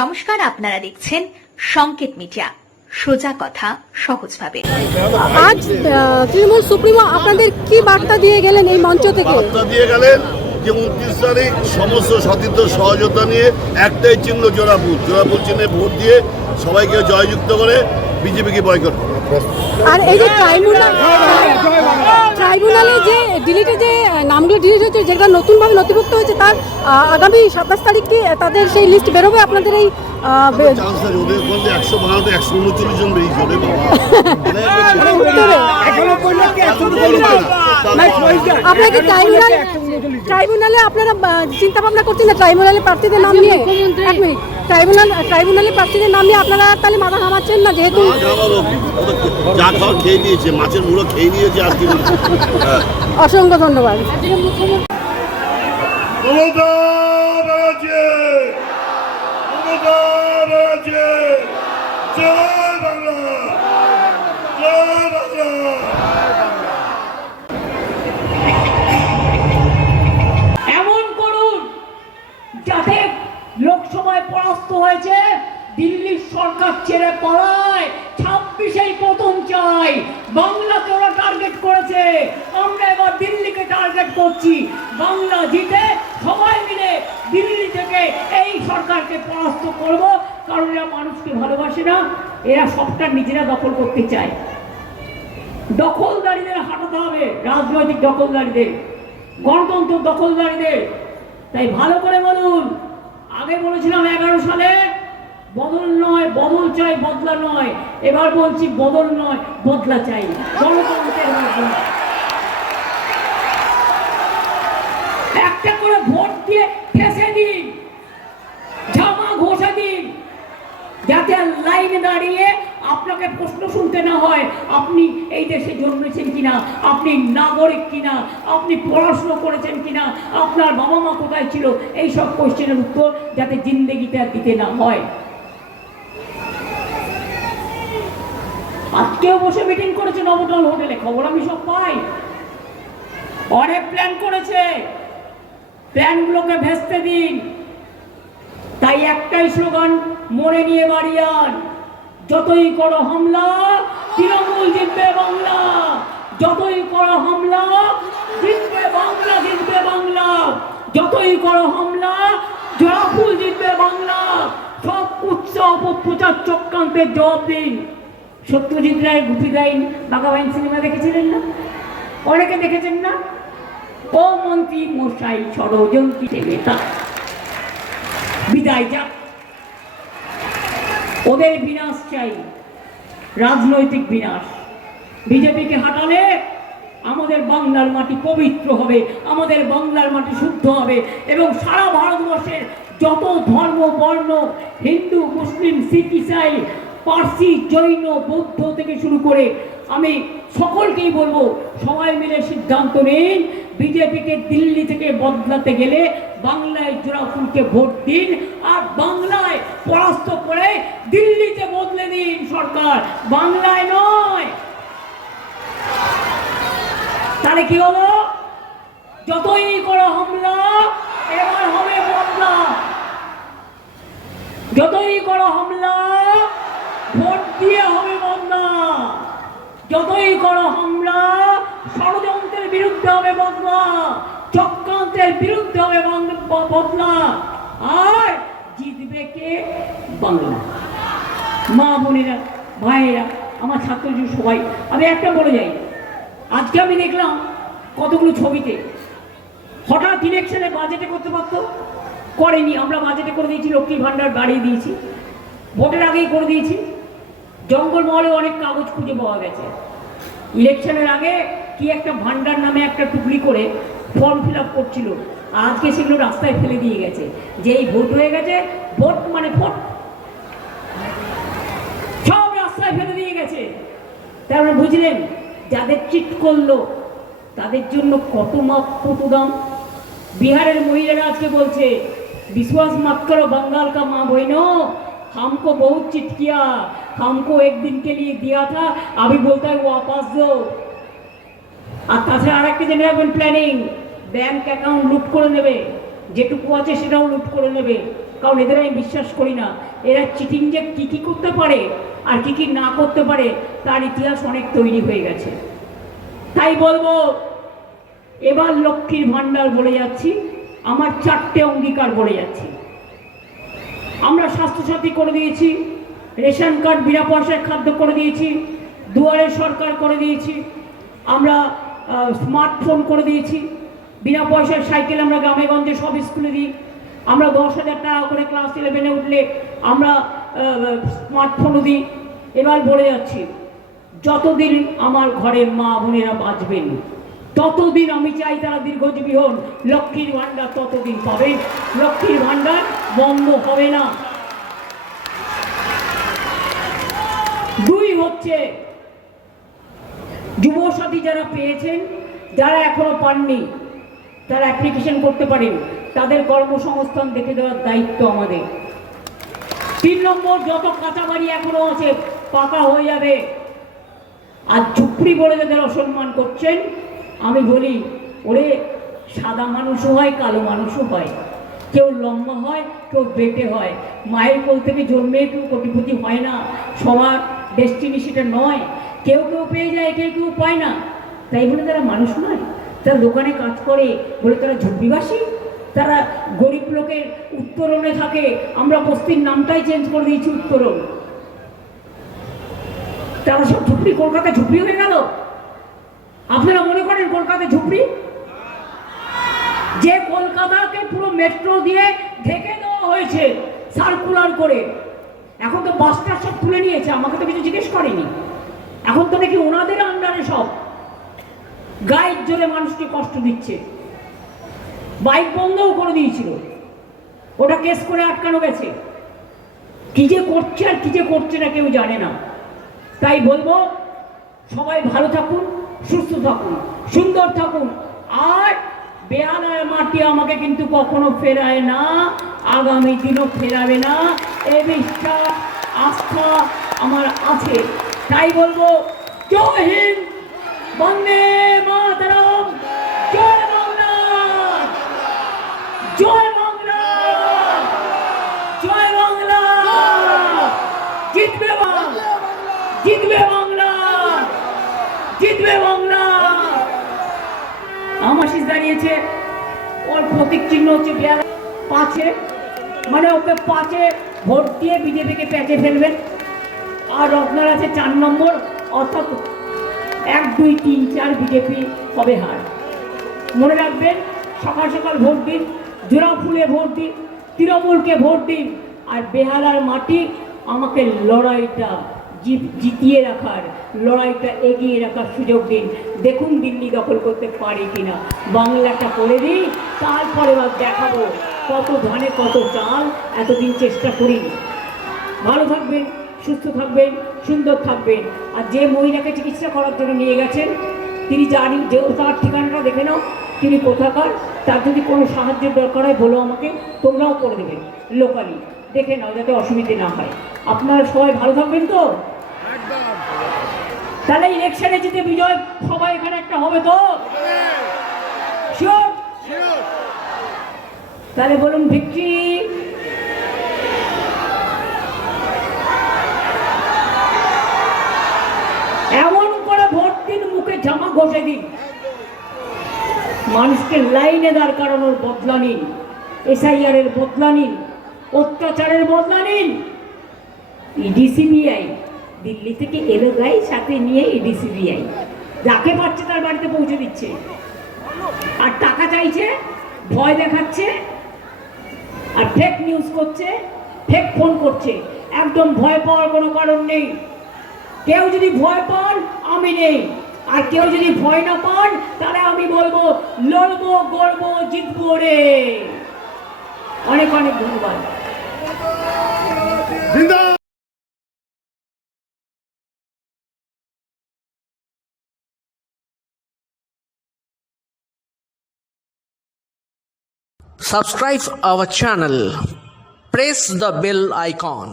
নমস্কার, আপনারা দেখছেন সংকেত মিডিয়া, সোজা কথা সহজভাবে। আজ তৃণমূল সুপ্রিমো আপনাদের কি বার্তা দিয়ে গেলেন এই মঞ্চ থেকে? বার্তা দিয়ে গেলেন যে 29 তারিখ সমস্ত সতীর্থ সহযোগিতা নিয়ে একটাই চিহ্ন জোড়াফুল চিহ্নে ভোট দিয়ে সবাইকে জয়যুক্ত করে বিজেপিকে বয়কট করবে। আর এই যে ট্রাইব্যুনালে যে ডিলিটে যে নামগুলো ডিলিট হয়েছে, যেটা নতুনভাবে নথিভুক্ত হয়েছে, তার আগামী 27 তারিখ কি তাদের সেই লিস্ট বেরোবে আপনাদের এই চান্স আছে? ওদের মধ্যে 139 জন বেরিয়েছে রে বাবা। আপনাকে ট্রাইব্যুনালে আপনারা চিন্তা ভাবনা করছেন না ট্রাইব্যুনালে প্রার্থীদের নাম নিয়ে? এক মিনিট, ট্রাইব্যুনালে প্রার্থীদের নাম নিয়ে আপনারা তাহলে মাথা ঘামাচ্ছেন না? যেহেতু যা খাওয়া খেয়ে নিয়েছে, মাছের মুড়ো খেয়ে নিয়েছে আর কি। অসংখ্য ধন্যবাদ। এমন করুন যাতে লোকসভায় পরাস্ত হয়েছে দিল্লির সরকার ছেড়ে পালায়, 26-এই পতন চাই। বাংলাকে ওরা টার্গেট করেছে, আমরা এবার দিল্লিকে টার্গেট করছি। বাংলা জিতে সবাই মিলে দিল্লি থেকে এই সরকারকে পরাস্ত করব, কারণ এরা মানুষকে ভালোবাসে না, এরা সবটা নিজেরা দখল করতে চায়। দখলদারীদের হাঁটাতে হবে, রাজনৈতিক দখলদারীদের, গণতন্ত্র দখলদারীদের। তাই ভালো করে বলুন, আগে বলেছিলাম 11 সালে বদল নয় বদল চাই, বদলা নয়। এবার বলছি বদল নয় বদলা চাই, গণতন্ত্রের বদলা। একটা করে ভোট দিয়ে ফেসে দিন, জামা ঘষে দিন, যাতে লাইনে দাঁড়িয়ে আপনাকে প্রশ্ন শুনতে না হয় আপনি এই দেশে জন্মেছেন কিনা, আপনি নাগরিক কিনা, আপনি পড়াশোনা করেছেন কিনা, আপনার বাবা মা কোথায় ছিল, এই সব কোশ্চেনের উত্তর যাতে জিন্দেগিতে আর দিতে না হয়। আজকেও বসে মিটিং করেছে নবটল হোটেলে, খবর আমি সব পাই। অনেক প্ল্যান করেছে, প্ল্যানগুলোকে ভেস্তে দিন। তাই একটাই স্লোগান মনে নিয়ে বাড়ি আন, যতই করো হামলা তৃণমূল জিতবে বাংলা, যতই করো হামলা জিতবে বাংলা, জিতবে বাংলা, যতই করো হামলা জোড়াফুল জিতবে বাংলা। সব উৎসাহ অপপ্রচার চক্রান্তের জবাব দিন। সত্যজিৎ রায় গুপি গাইন বাঘাবাইন সিনেমা দেখেছিলেন না? অনেকে দেখেছেন না? ও মন্ত্রী মশাই ষড়যন্ত্রী নেতা বিদায় যাক, ওদের বিনাশ চাই, রাজনৈতিক বিনাশ। বিজেপিকে হাঁটালে আমাদের বাংলার মাটি পবিত্র হবে, আমাদের বাংলার মাটি শুদ্ধ হবে, এবং সারা ভারতবর্ষের যত ধর্ম বর্ণ, হিন্দু মুসলিম শিখ ইসাই পার্সি জৈন বৌদ্ধ থেকে শুরু করে আমি সকলকেই বলবো, সবাই মিলে সিদ্ধান্ত নিন, বিজেপিকে দিল্লি থেকে বদলাতে গেলে বাংলায় জোড়াফুলকে ভোট দিন, আর বাংলায় পরাস্ত করে দিল্লিতে বদলে দিন সরকার, বাংলায় নয়। তাহলে কি হলো? যতই করো হামলা এবার হবে বদলা, যতই করো হামলা ভোট দিয়ে হবে বদলা, যতই করো হামলা ষড়যন্ত্রের বিরুদ্ধে হবে বদলা, চক্রান্তের বিরুদ্ধে হবে বদলা। আর জিতবে কে? বাংলা। মা বোনেরা, ভাইয়েরা, আমার ছাত্রছাত্রী সবাই, আমি একটা বলে যাই, আজকে আমি দেখলাম কতগুলো ছবিতে হঠাৎ ইলেকশনে বাজেটে করতে পারতো, করেনি। আমরা বাজেটে করে দিয়েছি, লক্ষ্মী ভাণ্ডার বাড়িয়ে দিয়েছি, ভোটের আগেই করে দিয়েছি। জঙ্গলমহলে অনেক কাগজ খুঁজে পাওয়া গেছে, ইলেকশনের আগে কি একটা ভান্ডার নামে একটা টুকলি করে ফর্ম ফিল আপ করছিল, আজকে সেগুলো রাস্তায় ফেলে দিয়ে গেছে। যেই ভোট হয়ে গেছে, ভোট মানে ভোট, সব রাস্তায় ফেলে দিয়ে গেছে। তারপরে বুঝলেন যাদের চিট করলো তাদের জন্য কত মাপ কত দাম। বিহারের মহিলারা আজকে বলছে, বিশ্বাস मत करो बंगाल का माँ बहनों, हमको बहुत चिट किया, हमको एक दिन के लिए दिया था, अभी बोलता है वापस दो। আর তাছাড়া আরেকটা জেনে রাখবেন প্ল্যানিং, ব্যাংক অ্যাকাউন্ট লুট করে নেবে, যেটুকু আছে সেটাও লুট করে নেবে, কারণ এদের আমি বিশ্বাস করি না। এরা চিটিং যে কী কী করতে পারে আর কী কী না করতে পারে তার ইতিহাস অনেক তৈরি হয়ে গেছে। তাই বলবো, এবার লক্ষ্মীর ভাণ্ডার বলে যাচ্ছি, আমার 4টে অঙ্গীকার বলে যাচ্ছি। আমরা স্বাস্থ্যসাথী করে দিয়েছি, রেশন কার্ড বিনা পয়সায় খাদ্য করে দিয়েছি, দুয়ারে সরকার করে দিয়েছি, আমরা স্মার্টফোন করে দিয়েছি, বিনা পয়সায় সাইকেল আমরা গ্রামে গঞ্জে সব স্কুলে দিই, আমরা 10,000 টাকা করে ক্লাস 11-এ উঠলে আমরা স্মার্টফোনও দিই। এবার বলে যাচ্ছি, যতদিন আমার ঘরের মা বোনেরা বাঁচবেন ততদিন আমি চাই তারা দীর্ঘজীবী হন, লক্ষ্মীর ভাণ্ডার ততদিন পাবেন, লক্ষ্মীর ভাণ্ডার বন্ধ হবে না। 2 হচ্ছে, যুবসাথী যারা পেয়েছেন, যারা এখনো পাননি তারা অ্যাপ্লিকেশন করতে পারেন, তাদের কর্মসংস্থান দেখে দেওয়ার দায়িত্ব আমাদের। 3 নম্বর, যত কাঁচা বাড়ি এখনো আছে পাকা হয়ে যাবে। আর ঝুপড়ি বলে যাদের অসম্মান করছেন, আমি বলি, ওরে সাদা মানুষও হয়, কালো মানুষও হয়, কেউ লম্বা হয়, কেউ বেটে হয়, মায়ের কোল থেকে জন্মে কেউ কোটিপতি হয় না, সবার ডেস্টিনি সেটা নয়, কেউ কেউ পেয়ে যায়, কেউ কেউ পায় না। তাই বলে তারা মানুষ নয়? তারা দোকানে কাজ করে বলে তারা ঝুপড়িবাসী? তারা গরিব লোকের উত্তরণে থাকে, আমরা বস্তির নামটাই চেঞ্জ করে দিয়েছি উত্তরণ। তারা সব ঝুপড়ি, কলকাতায় ঝুপড়ি হয়ে গেল? আপনারা মনে করেন কলকাতায় ঝুপড়ি? যে কলকাতাকে পুরো মেট্রো দিয়ে ঢেকে দেওয়া হয়েছে সার্কুলার করে, এখন তো বাসটা সব তুলে নিয়েছে, আমাকে তো কিছু জিজ্ঞেস করেনি। এখন তো নাকি ওনাদের আন্ডারে সব, গায়ের জোরে মানুষকে কষ্ট দিচ্ছে। বাইক বন্ধও করে দিয়েছিল, ওটা কেস করে আটকানো গেছে। কি যে করছে আর কি যে করছে না কেউ জানে না। তাই বলবো, সবাই ভালো থাকুন, সুস্থ থাকুন, সুন্দর থাকুন। আর বেহালার মাটি আমাকে কিন্তু কখনো ফেরায় না, আগামী দিনও ফেরাবে না, এ বিশ্বাস আস্থা আমার আছে। তাই বলবো, জয় হিন্দ, বন্দে মাতরম, জয় বাংলা, জয় বাংলা, জয় বাংলা, জিতবে বাংলা, জিতবে বাংলা, জিতবে বাংলা। আমার শীষ দাঁড়িয়েছে, ওর প্রতীক চিহ্ন হচ্ছে 5-এ, মানে ওকে 5-এ ভোট দিয়ে বিজেপিকে প্যাচে ফেলবেন। আর আপনার আছে 4 নম্বর, অর্থাৎ 1, 2, 3, 4 বিজেপি হবে হার। মনে রাখবেন, সকাল সকাল ভোট দিন, জোড়া ফুলে ভোট দিন, তৃণমূলকে ভোট দিন। আর বেহালার মাটি আমাকে লড়াইটা জিতিয়ে রাখার, লড়াইটা এগিয়ে রাখার সুযোগ দিন। দেখুন দিল্লি দখল করতে পারি কিনা, বাংলাটা করে দিই, তারপরে দেখাবো কত ধানে কত চাল। এতদিন চেষ্টা করিনি। ভালো থাকবেন, সুস্থ থাকবেন, সুন্দর থাকবেন। আর যে মহিলাকে চিকিৎসা করার জন্য নিয়ে গেছেন, তিনি জানি যে তার ঠিকানাটা দেখে নাও, তিনি কোথাকার। তার যদি কোনো সাহায্যের দরকার হয় বলো আমাকে, তোমরাও করে দেবে লোকালি, দেখে নাও যাতে অসুবিধে না হয়। আপনারা সবাই ভালো থাকবেন তো? তাহলে ইলেকশনে জিতে বিজয় সবাই এখানে একটা হবে তো? শিওর? তাহলে বলুন ভিক্টরি। এমন করে ভোট দিন, মুখে জামা ঘষে দিন, মানুষকে লাইনে দাঁড় করানোর বদলা নিন, SIR এর বদলা নিন, অত্যাচারের বদলা নিন। EDCBI দিল্লি থেকে এলো গাই, সাথে নিয়ে EDCBI যাকে পাচ্ছে তার বাড়িতে পৌঁছে দিচ্ছে। আর টাকা চাইছে, ভয় দেখাচ্ছে, আর ফেক নিউজ করছে, ফেক ফোন করছে। একদম ভয় পাওয়ার কোনো কারণ নেই। কেউ যদি ভয় পান, আমি নেই। আর কেউ যদি ভয় না পান, তাহলে আমি বলবো, লড়বো, গড়বো, জিতবো রে। অনেক অনেক ধন্যবাদ। Subscribe our channel. Press the bell icon.